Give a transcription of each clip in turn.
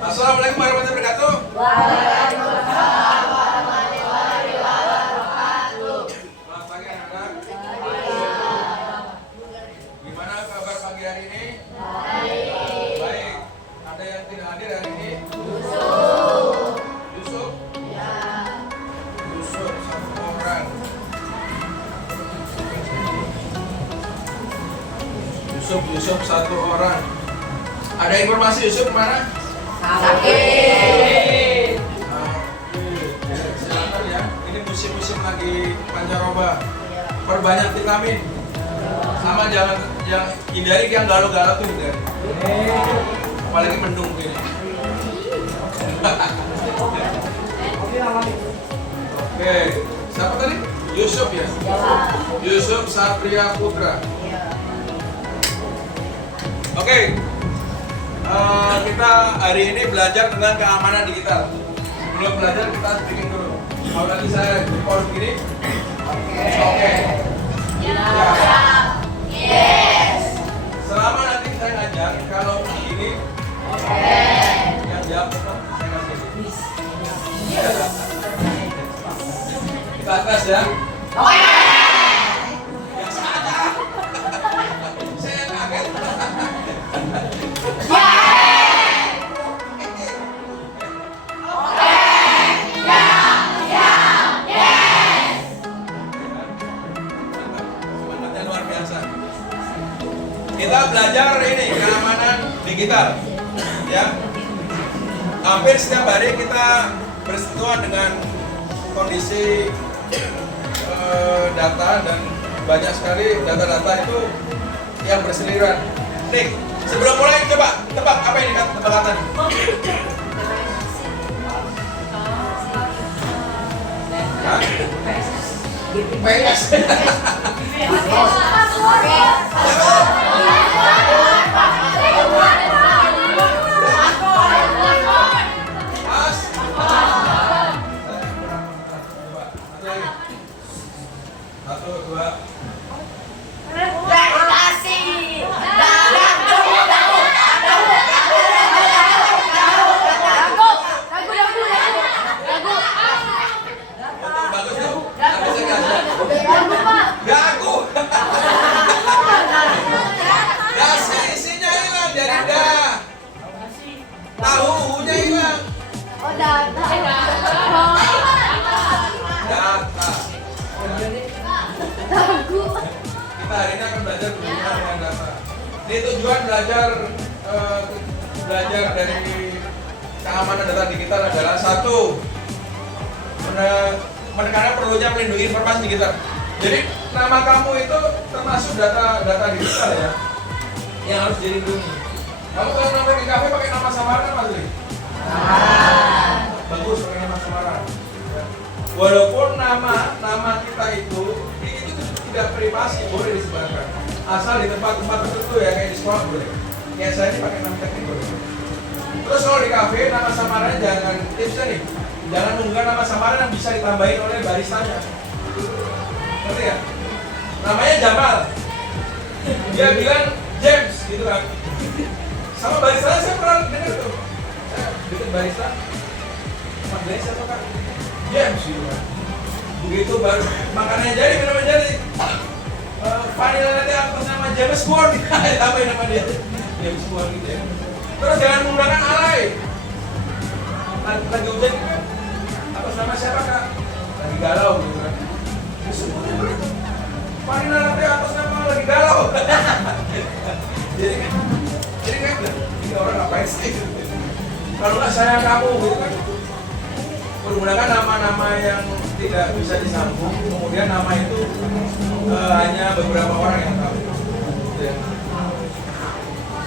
Assalamualaikum warahmatullahi wabarakatuh. Waalaikumsalam warahmatullahi wabarakatuh. Selamat pagi anak-anak. Gimana kabar pagi hari ini? Baik. Ada yang tidak hadir hari ini? Yusuf? Ya. Yusuf satu orang. Yusuf satu orang. Ada informasi Yusuf kemana? Sakit. Silakan ya. Ini musim-musim lagi pancaroba. Perbanyak vitamin. Sama jangan hindari yang galau-galau tuh hindari. Apalagi mendung gini. Oke, siapa tadi? Yusuf ya? Yusuf Satria Putra. Oke, kita hari ini belajar tentang keamanan digital. Sebelum belajar kita speaking dulu. Kalau nanti saya report begini, oke. Yes. Selama nanti saya ngajar, kalau begini, yang jawab apa? Saya kasih. Kita tes ya. Yang saja. Saya kaget. Semangatnya luar biasa. Kita belajar ini keamanan digital, ya. Hampir setiap hari kita bersentuhan dengan kondisi data dan banyak sekali data-data itu yang berseliweran. Nih, sebelum mulai coba tebak apa ini tebakan? PS. Satu, dua. Bagus tuh. Habis saya kasih. Gagu. Dasi isinya hilang jadi dah. Tahunya hilang. Data. Kita hari ini akan belajar berhubungan dengan data. Ini tujuan belajar dari keamanan data digital adalah satu, menekankan perlunya melindungi informasi digital. Jadi nama kamu itu termasuk data digital ya, yang harus dilindungi. Kamu kalau nongkrong di kafe pakai nama samaran Mas Li? Bagus pakai nama samaran. Walaupun nama kita itu tidak privasi, boleh disebarkan. Asal di tempat-tempat tertentu ya, kayak di sekolah boleh. Kayak saya ini pakai nama teknik boleh. Terus kalau di kafe nama samaran jangan, tipsnya nih, jangan menggunakan nama samaran yang bisa ditambahin oleh baristanya. Ngerti ya? Namanya Jamal. Dia bilang James gitu kan. Sama barista saya pernah dengar tuh. Saya bikin barista. Manggilnya siapa kan? James gitu kan. Begitu baru makanannya jadi, minumnya jadi. Vanilla latte atas nama James Bond. Apa nama dia? James Bond gitu ya. Terus jangan menggunakan alay. Lagi hujan. Atas nama siapa kak? Lagi galau gitu kan. Disebutin begitu. Vanilla latte atas nama lagi galau. Jadi kan ini orang ngapain sih? Kalau nggak saya kamu gitu kan. Menggunakan nama-nama yang tidak bisa disambung, kemudian nama itu hanya beberapa orang yang tahu. Gitu ya.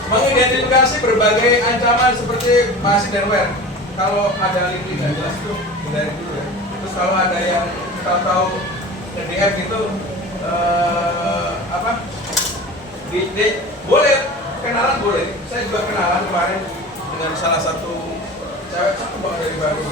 Mengidentifikasi berbagai ancaman seperti malware. Kalau ada link tidak jelas itu hindari dulu ya. Terus kalau ada yang tahu PDF gitu boleh kenalan boleh. Saya juga kenalan kemarin dengan salah satu cewek cakep banget dari Bandung.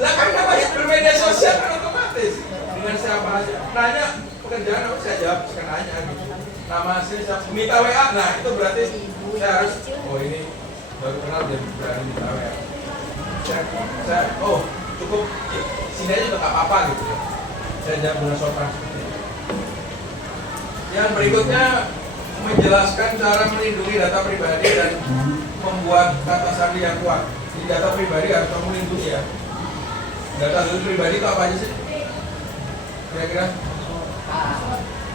Lah kan namanya bermedia sosial kan otomatis dengan siapa aja. Nanya pekerjaan apa saya jawab sekarang aja gitu. nama asli saya minta WA. Nah itu berarti saya harus, oh ini baru kenal dia berani minta WA. Saya oh cukup sini aja juga nggak apa-apa gitu ya. Saya jawab dengan sopan seperti itu. Yang berikutnya menjelaskan cara melindungi data pribadi dan membuat kata sandi yang kuat. Di data pribadi harus kamu lindungi ya. Data pribadi itu apa aja sih? Kira-kira?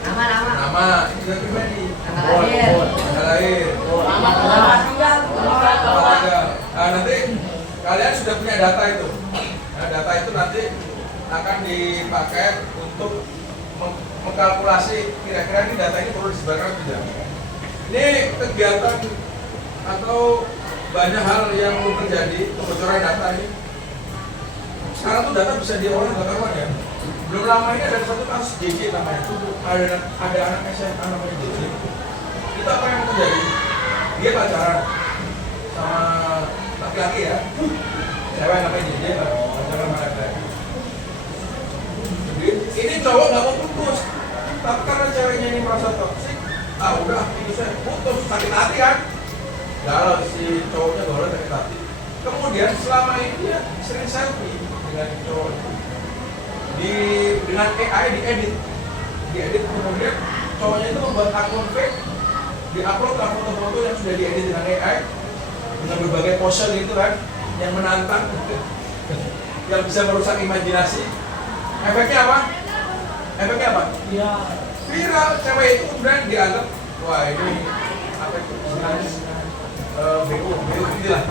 Nama, itu data pribadi. Tanggal lahir. Alamat tinggal. Nah, nanti kalian sudah punya data itu. Nah, data itu nanti akan dipakai untuk mengkalkulasi kira-kira ini data ini perlu disebarkan atau tidak. Ini kegiatan atau banyak hal yang terjadi kebocoran data ini. Sekarang tuh data bisa diolah nggak karuan ya. Belum lama ini ada satu kasus JJ namanya. Ada anak SMA namanya JJ. Itu apa yang terjadi? Dia pacaran sama laki-laki ya. Cewek namanya JJ lah, pacaran sama laki-laki. Ini cowok nggak mau putus, tapi karena ceweknya ini merasa toksik, udah itu saya putus, sakit hati kan? Galau si cowoknya galau sakit hati. Kemudian selama ini dia sering selfie dengan cowok dengan AI diedit kemudian cowoknya itu membuat akun fake, diupload lah foto-foto yang sudah diedit dengan AI dengan berbagai pose gitu kan, yang menantang, yang bisa merusak imajinasi. Efeknya apa? Ya. Viral, cewek itu kemudian dianggap, wah ini apa itu istilahnya BU inilah.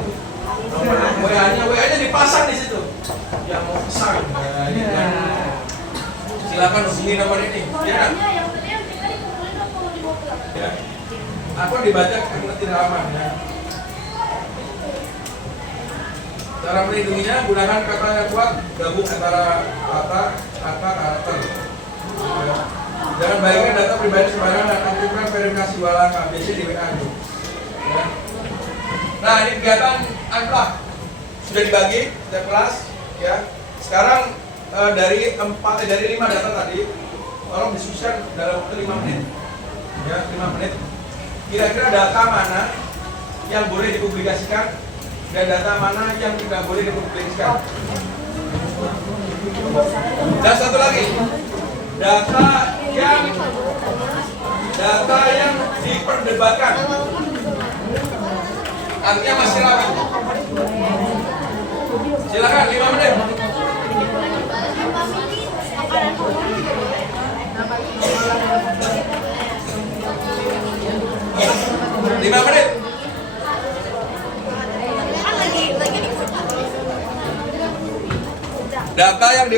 WA-nya dipasang di situ. Yang mau pesan, silakan hubungi nomor ini. Ya. Ya. Aku dibaca karena tidak aman ya. Cara melindunginya gunakan kata yang kuat, gabung antara kata, karakter. Ya. Jangan bagikan data pribadi sembarangan dan aktifkan verifikasi dua langkah, biasanya di WA itu. Ya. Nah ini kegiatan Unplug sudah dibagi setiap kelas. Ya. Sekarang dari 5 data tadi, tolong diskusikan dalam waktu 5 menit. Ya, 5 menit. Kira-kira data mana yang boleh dipublikasikan dan data mana yang tidak boleh dipublikasikan. Dan satu lagi, data yang diperdebatkan, artinya masih rapi. Silakan 5 menit. 5 menit. Data yang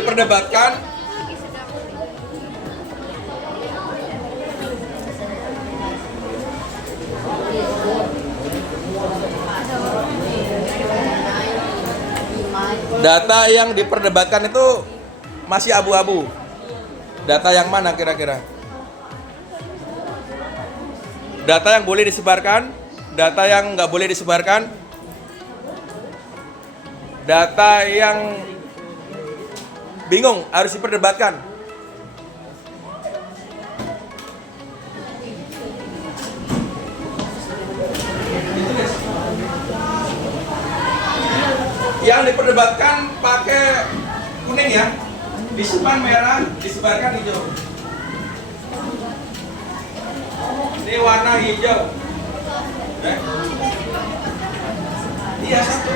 diperdebatkan, itu masih abu-abu. Data yang mana kira-kira? Data yang boleh disebarkan, data yang nggak boleh disebarkan, data yang bingung harus diperdebatkan. Yang diperdebatkan pakai kuning ya, disimpan merah, disebarkan hijau. Ini warna hijau. Iya satu.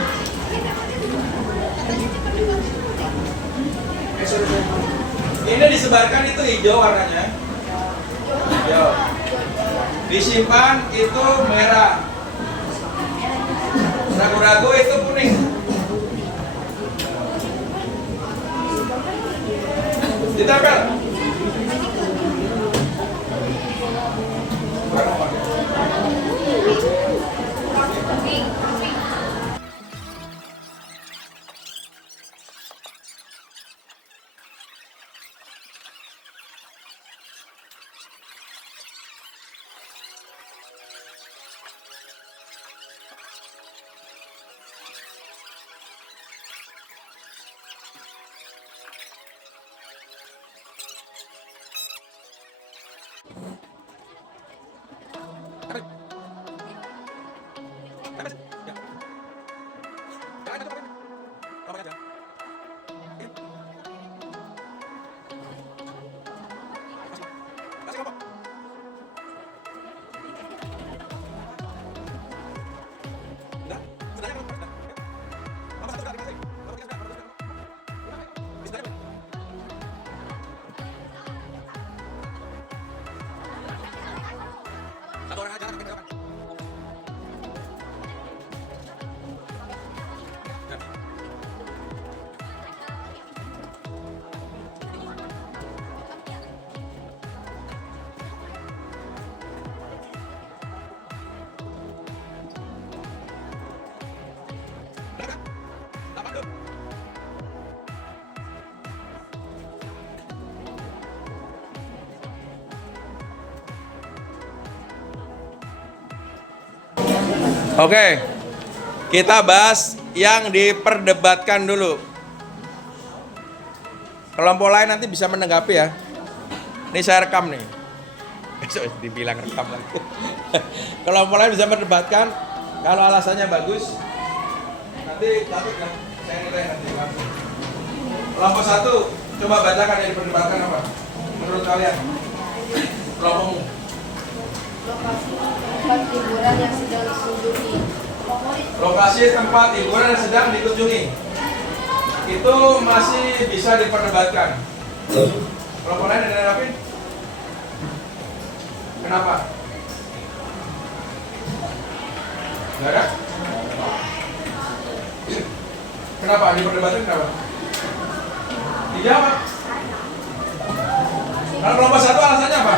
Ini disebarkan itu hijau warnanya. Hijau. Disimpan itu merah. Ragu-ragu itu kuning. Ditempel. Oke, kita bahas yang diperdebatkan dulu. Kelompok lain nanti bisa menanggapi ya. Ini saya rekam nih. Dibilang rekam lagi. Kelompok lain bisa mendebatkan. Kalau alasannya bagus, nanti catat ya. Saya nilai nanti langsung. Kelompok 1, coba bacakan yang diperdebatkan apa? Menurut kalian? Kelompokmu. Tempat hiburan yang sedang dikunjungi. Lokasi tempat hiburan yang sedang dikunjungi. Itu masih bisa diperdebatkan. Kelompok lain ada yang rapin? Kenapa? Nggak ada? Kenapa? Diperdebatkan kenapa? Dijawab. Kalau kelompok 1 alasannya apa?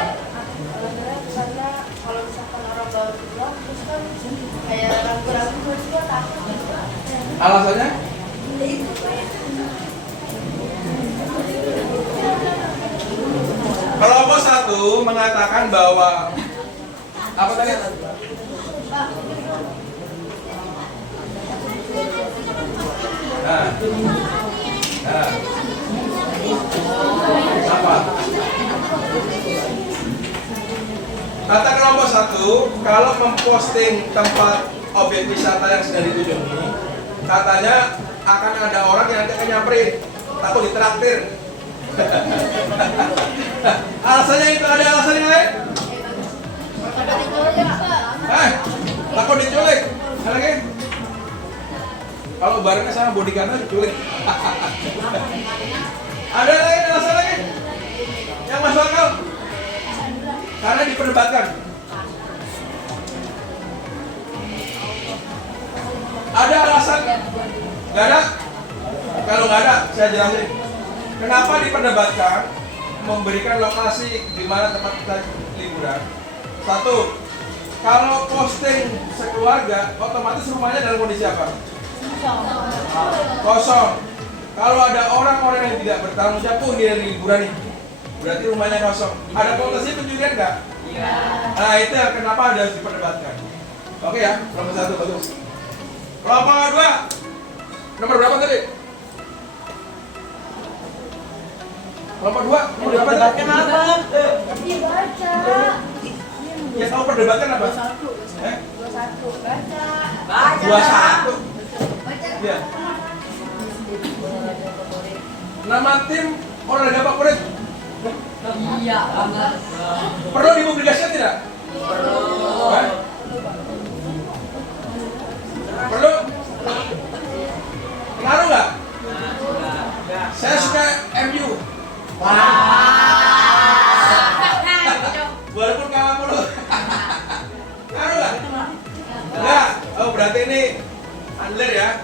Karena kalau misalkan orang baru pulang, terus kan kayak ragu-ragu terus dia takut gitu. Alasannya? Kelompok 1 mengatakan bahwa apa tadi? Nah. Apa? Kata kelompok 1, kalau memposting tempat objek wisata yang sedang dikunjungi, katanya akan ada orang yang nanti akan nyamperin, takut ditraktir. Alasannya itu, ada alasan yang lain? Takut diculik. Ada lagi? Kalau barangnya sama bodyguardnya diculik. Ada lagi alasan lagi? Yang masuk akal? Karena diperdebatkan. Ada alasan? Gak ada? Kalau nggak ada, saya jelasin. Kenapa diperdebatkan? Memberikan lokasi di mana tempat kita liburan. 1, kalau posting sekeluarga, otomatis rumahnya dalam kondisi apa? Kosong. Kalau ada orang-orang yang tidak bertanggung jawab di liburan ini, berarti rumahnya kosong. Ada potensi pencurian nggak? Iya. Nah itu yang kenapa harus diperdebatkan. Oke ya, kelompok 1 bagus. Kelompok 2, nomor berapa tadi? Kelompok 2, nomor berapa tadi? Dibaca. Ya kamu perdebatkan apa? 21. Baca. 21. Ya. Nama tim olahraga favorit? Iya, banget. Perlu dipublikasikan tidak? Perlu. Hah? Perlu? Pengaruh nggak? Saya suka MU. Walaupun kalah mulu. Pengaruh nggak? Enggak. Oh berarti ini handler ya?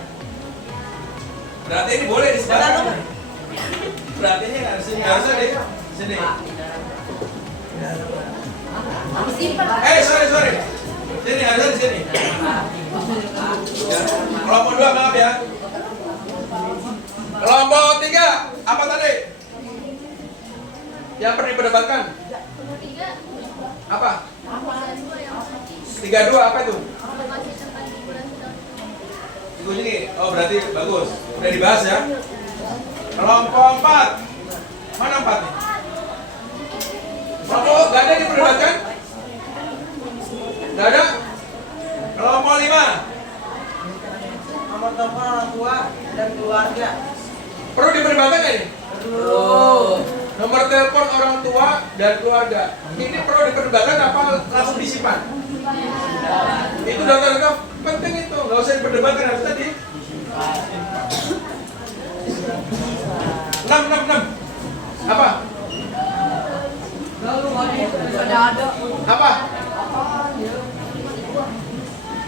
Berarti ini boleh disebarkan. Berarti ini harusnya di sini. Sorry. Sini harusnya di sini. Ya. Kelompok 2 maaf ya. Kelompok 3 apa tadi? Yang pernah diperdebatkan? Apa? 32 apa itu? Dikunjungi. Oh berarti bagus. Udah dibahas ya. Kelompok 4. Mana 4 nih? Kelompok gak ada yang diperdebatkan? Gak ada? Kelompok 5. Nomor telepon orang tua dan keluarga. Perlu diperdebatkan gak ini? Perlu. Nomor telepon orang tua dan keluarga. Ini perlu diperdebatkan apa langsung disimpan? Itu data-data penting itu, nggak usah diperdebatkan harus tadi. 6. Apa? Apa?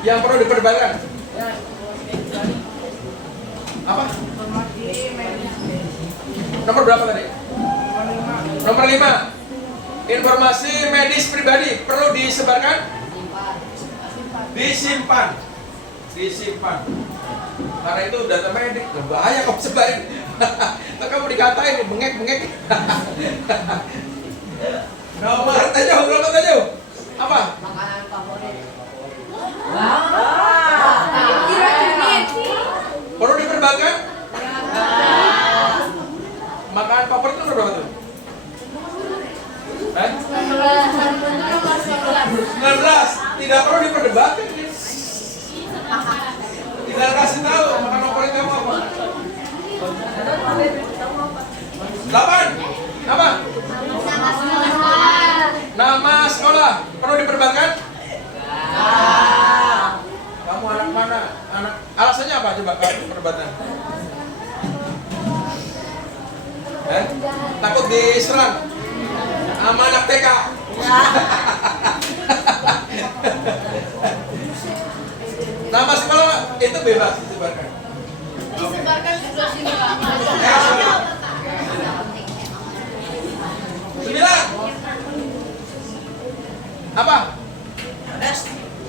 Yang perlu diperdebatkan? Apa? Nomor berapa tadi? Nomor 5. Informasi medis pribadi perlu disebarkan? Disimpan. Karena itu data medik, bahaya kamu sebarin. Kamu dikatain bengek. Nomor aja. Apa? Makanan favorit. 19. Tidak perlu diperdebatkan. Tinggal kasih tahu makan favorit kamu apa. 8. Apa? Nama sekolah. Perlu diperdebatkan? Kamu anak mana? Anak alasannya apa coba kamu perdebatan? Takut diserang sama anak TK. Nama sekolah itu bebas disebarkan. Disebarkan ke sebelah sini, Pak. 9. Apa?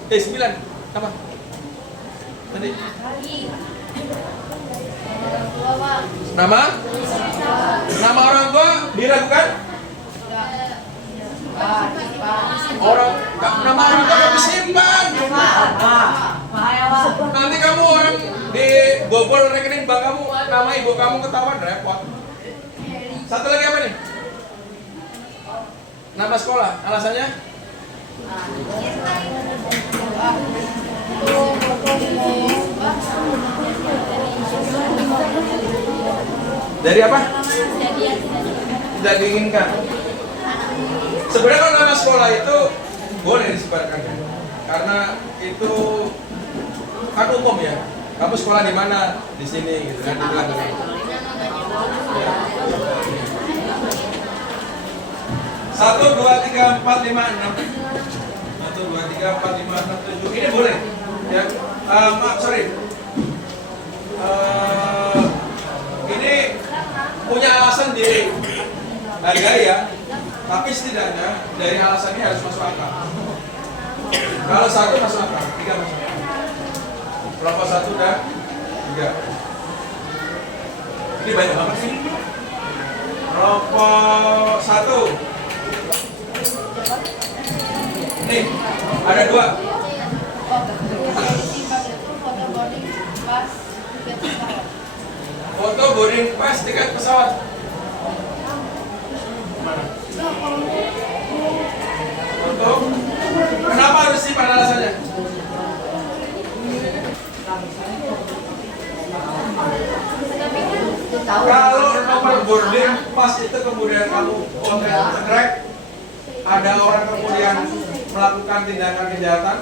9. Apa? Tadi. Dua, Pak. Nama? Nama orang tua diragukan? Nama orang tua kamu simpan. Nanti kamu orang di bobol rekening bank kamu, nama ibu kamu ketahuan repot. Satu lagi apa nih? Nama sekolah, alasannya? Dari apa? Tidak diinginkan. Sebenarnya kalau nama sekolah itu boleh disebarkan ya, karena itu kan umum ya. Kamu sekolah di mana? Di sini gitu kan dibilang gitu. Ya. 1, 2, 3, 4, 5, 6. 1, 2, 3, 4, 5, 6, 7. Ini boleh. Ya. Maaf, sorry. Ini punya alasan diri hargai ya, tapi setidaknya dari alasan ini harus masuk akal. Kalau 1 masuk akal, 3 masuk akal. Kelompok 1 dan 3. Ini banyak banget sih. Kelompok 1. Nih, ada 2. Foto boarding pass tiket pesawat. Mana? Foto. Kenapa harus simpan alasannya? Kalau nomor boarding pass itu kemudian kamu cekrek, ada orang kemudian melakukan tindakan kejahatan,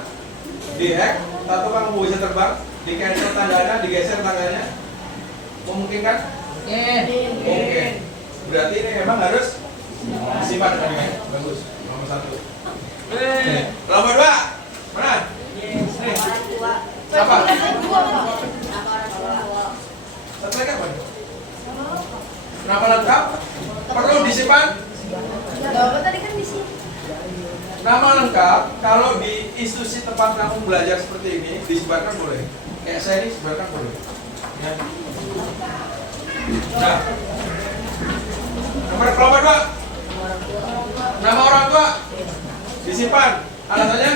dihack, atau kamu bisa terbang, di cancel tandanya, digeser tanggalnya, memungkinkan? Oke. Berarti ini memang harus simpan dengan baik. Bagus. Nomor 1. Nomor 2. Mana? Nih. Apa? Satu lagi apa? Nama lengkap perlu disimpan? Jawaban tadi kan di sini. Nama lengkap kalau di institusi tempat kamu belajar seperti ini disebarkan boleh. Kayak saya ini sebarkan boleh. Ya. Nah. Nomor kelompok 2. Nama orang tua disimpan. Alasannya?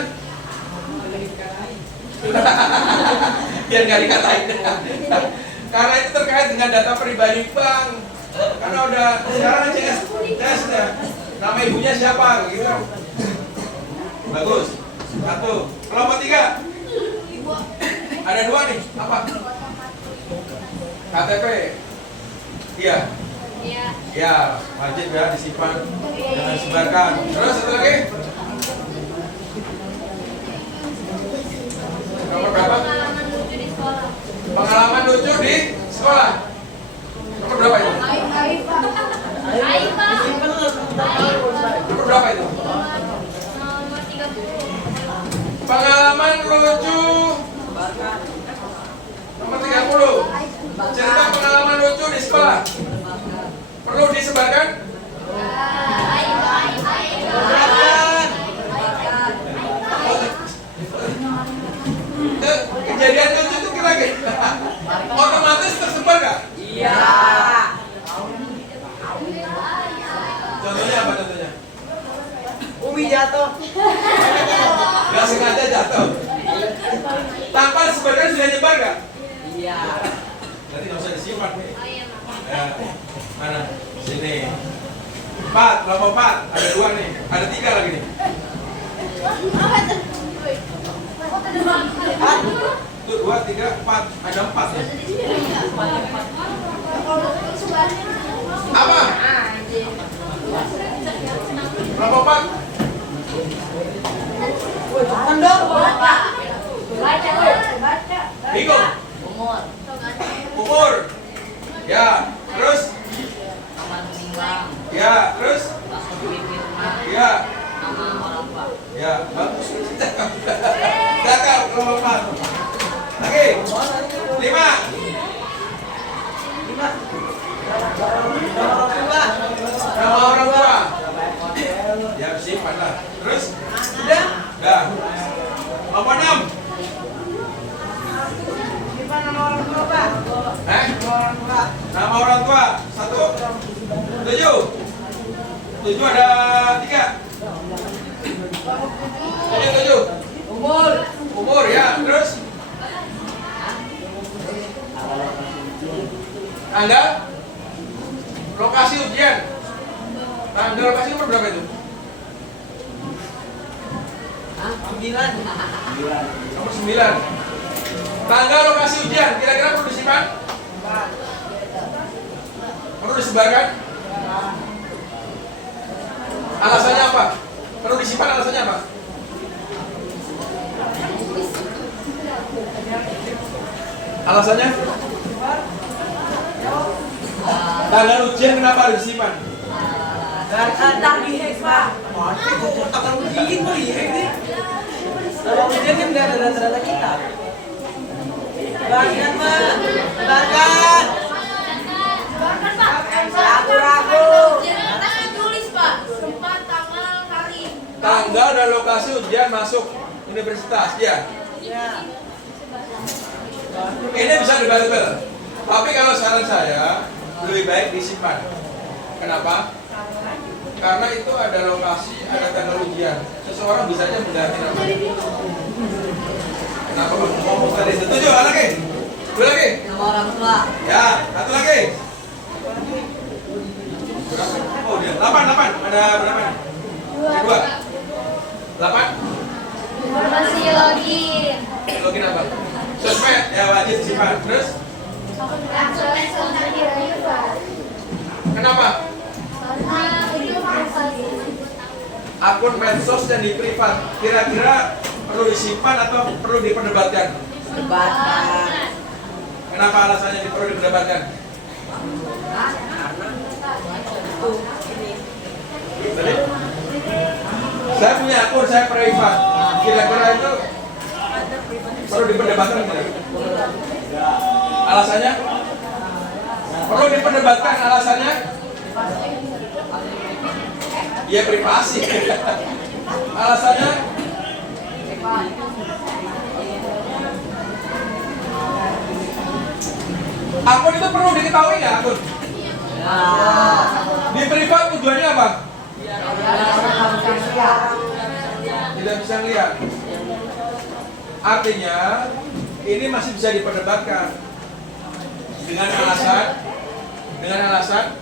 Biar nggak dikatain. Karena itu terkait dengan data pribadi bank. Karena udah sekarang CS ya. Nama ibunya siapa gitu. Bagus. 1. Kelompok 3. Ada 2 nih. Apa? KTP. Iya. Ya, wajib ya disimpan. Jangan sebarkan. Terus satu lagi. Nomor berapa? Pengalaman lucu di sekolah. Pengalaman lucu di sekolah. Nomor berapa itu? Nomor berapa itu? Nomor 30. Pengalaman lucu nomor 30. Cerita pengalaman lucu di sekolah. Perlu disebarkan? Kejadian lucu itu kira-kira otomatis tersebar nggak? Iya. Contohnya apa contohnya? Umi jatuh. Nggak sengaja jatuh. Tanpa disebarkan sudah nyebar nggak? Iya. Berarti nggak usah disimpan nih. Ya, mana? Sini. 4, kelompok 4. Ada 2 nih. Ada 3 lagi nih. 3, 4. Ada 4 ya. Apa? Berapa 4? Cepetan dong. Bingung? Umur. Ya, terus? Ya, terus? Ya. Ya, bagus. Cakap, nomor 4. Lagi. 5. Nama orang tua. Ya, simpan lah. Terus? Udah. Dah. Nomor 6. Simpan nama orang tua, Pak. Nama Orang tua. Nama orang tua. 1. 7. 7 ada 3. 7. Umur ya. Terus? Tanggal? Lokasi ujian. Tanggal lokasi umur berapa itu? 9. Nomor 9. Tanggal lokasi ujian kira-kira perlu disimpan? Perlu disebarkan? Alasannya apa? Perlu disimpan alasannya apa? Alasannya? Tanggal ujian kenapa harus disimpan? Ntar dihack, Pak. Kalau ujian mau dihack nih. Kalau ujian kan nggak ada data-data kita. Sebarkan, Pak. Sebarkan. Ragu-ragu. Tanggal dan lokasi ujian masuk universitas, ya. Ya. Ini bisa debatable. Tapi kalau saran saya lebih baik disimpan. Kenapa? Karena itu ada lokasi, ada tanggal ujian. Seseorang bisa aja mengganti nama. Kenapa kamu ngomong tadi? Setuju? Lagi? Dua lagi? Nama orang tua. Ya, satu lagi. Berapa? Oh, dia 8. Ada berapa nih? 2. 8. Informasi login. Login apa? Sosmed, ya wajib disimpan. Terus? Kenapa? Akun medsos yang di privat kira-kira perlu disimpan atau perlu diperdebatkan? Debatkan. Kenapa alasannya perlu diperdebatkan? Tadi? Saya punya akun, saya privat. Kira-kira itu perlu diperdebatkan tidak? Alasannya? Perlu diperdebatkan alasannya? Ya privasi. Alasannya? Akun itu perlu diketahui nggak akun? Di privat tujuannya apa? Tidak bisa lihat. Artinya ini masih bisa diperdebatkan dengan alasan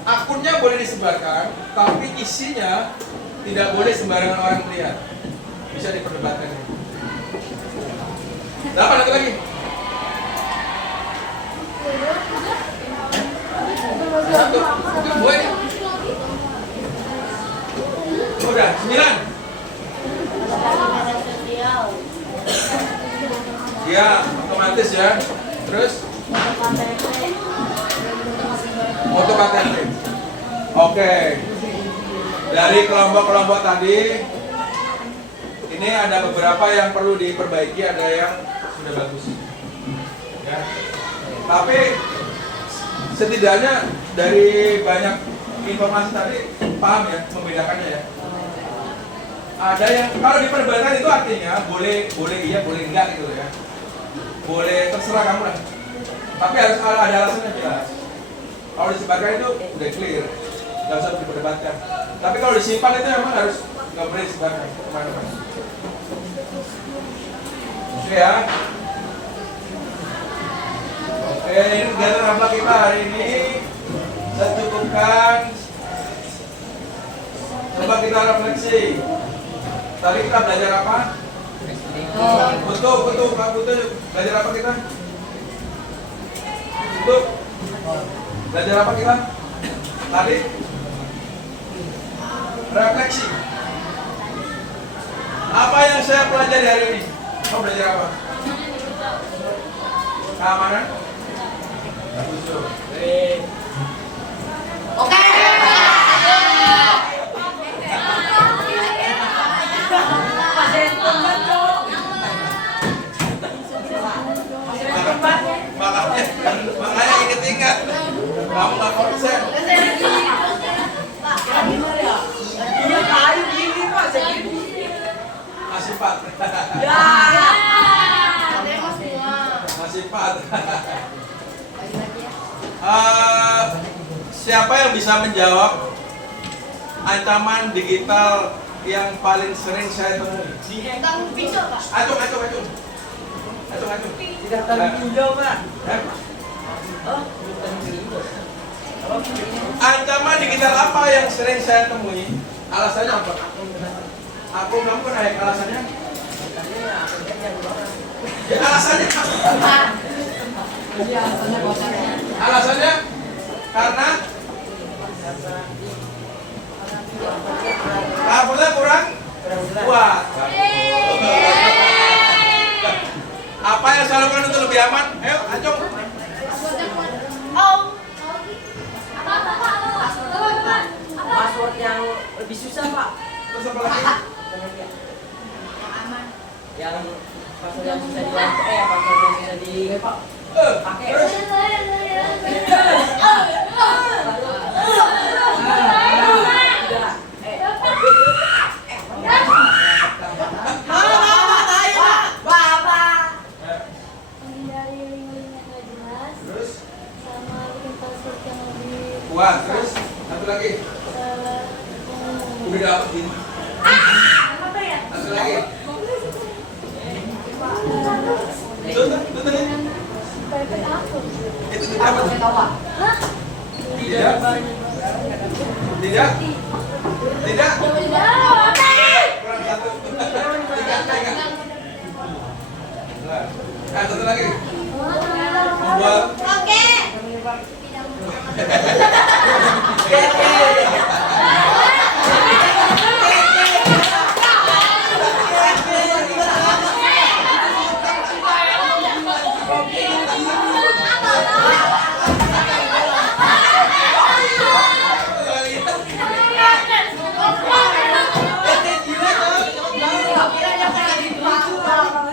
akunnya boleh disebarkan, tapi isinya tidak boleh sembarangan orang melihat. Bisa diperdebatkan. 8 satu lagi. Satu. Dua ini. Udah 9. Ya, otomatis ya. Terus foto KTP. Oke. Dari kelompok-kelompok tadi, ini ada beberapa yang perlu diperbaiki, ada yang sudah bagus. Ya. Tapi setidaknya dari banyak informasi tadi paham ya membedakannya ya. Ada yang kalau diperdebatkan itu artinya boleh iya, boleh enggak gitu ya. Boleh terserah kamu lah. Tapi harus ada alasannya jelas. Kalau disebarkan itu udah clear, nggak usah diperdebatkan. Tapi kalau disimpan itu memang harus nggak boleh disebarkan kemana-mana. Oke ya. Oke, ini kegiatan akhlak kita hari ini. Saya cukupkan. Coba kita refleksi. Tadi kita belajar apa? Betul, Pak Butuh. Belajar apa kita? Betul. Belajar apa kita? Tadi? Refleksi. Apa yang saya pelajari hari ini? Kamu belajar apa? Keamanan? Oke. Makanya inget-inget. Kamu nggak konsen. Ini kayu gini Pak, segini. Masih 4. Ya. Katanya mas semua. Masih 4. Bagi-bagi ya. Siapa yang bisa menjawab ancaman digital yang paling sering saya temui? Tentang pisau pak. Acung. Tidak terpinjau Pak. Eh? Oh. Ancaman digital apa yang sering saya temui? Alasannya apa? Aku kamu kan naik alasannya? Ya, alasannya apa? Alasannya karena kabelnya kurang kuat. Apa yang saya lakukan untuk lebih aman? Ayo, Acung. Oh. Password yang lebih susah Pak. Terus apa lagi? Yang password yang susah di password yang susah di pakai. Terus Menghindari link-link yang nggak jelas. Terus Sama bikin password yang lebih kuat. Terus satu lagi. Udah dapet gini. Satu lagi. Tuh nih. Perfect aku. Itu kita apa? Hah? Tidak. Tidak. Tidak. Kurang satu. Tiga. Nah, satu lagi. Membuat Oke.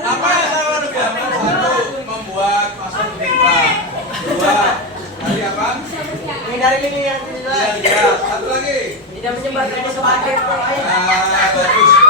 apa yang saya mau bilang? Satu, membuat password digital. Dua, tadi apa? Menghindari link yang Yang jelas. Satu lagi. tidak menyebarkan ke tempat lain. Nah, bagus.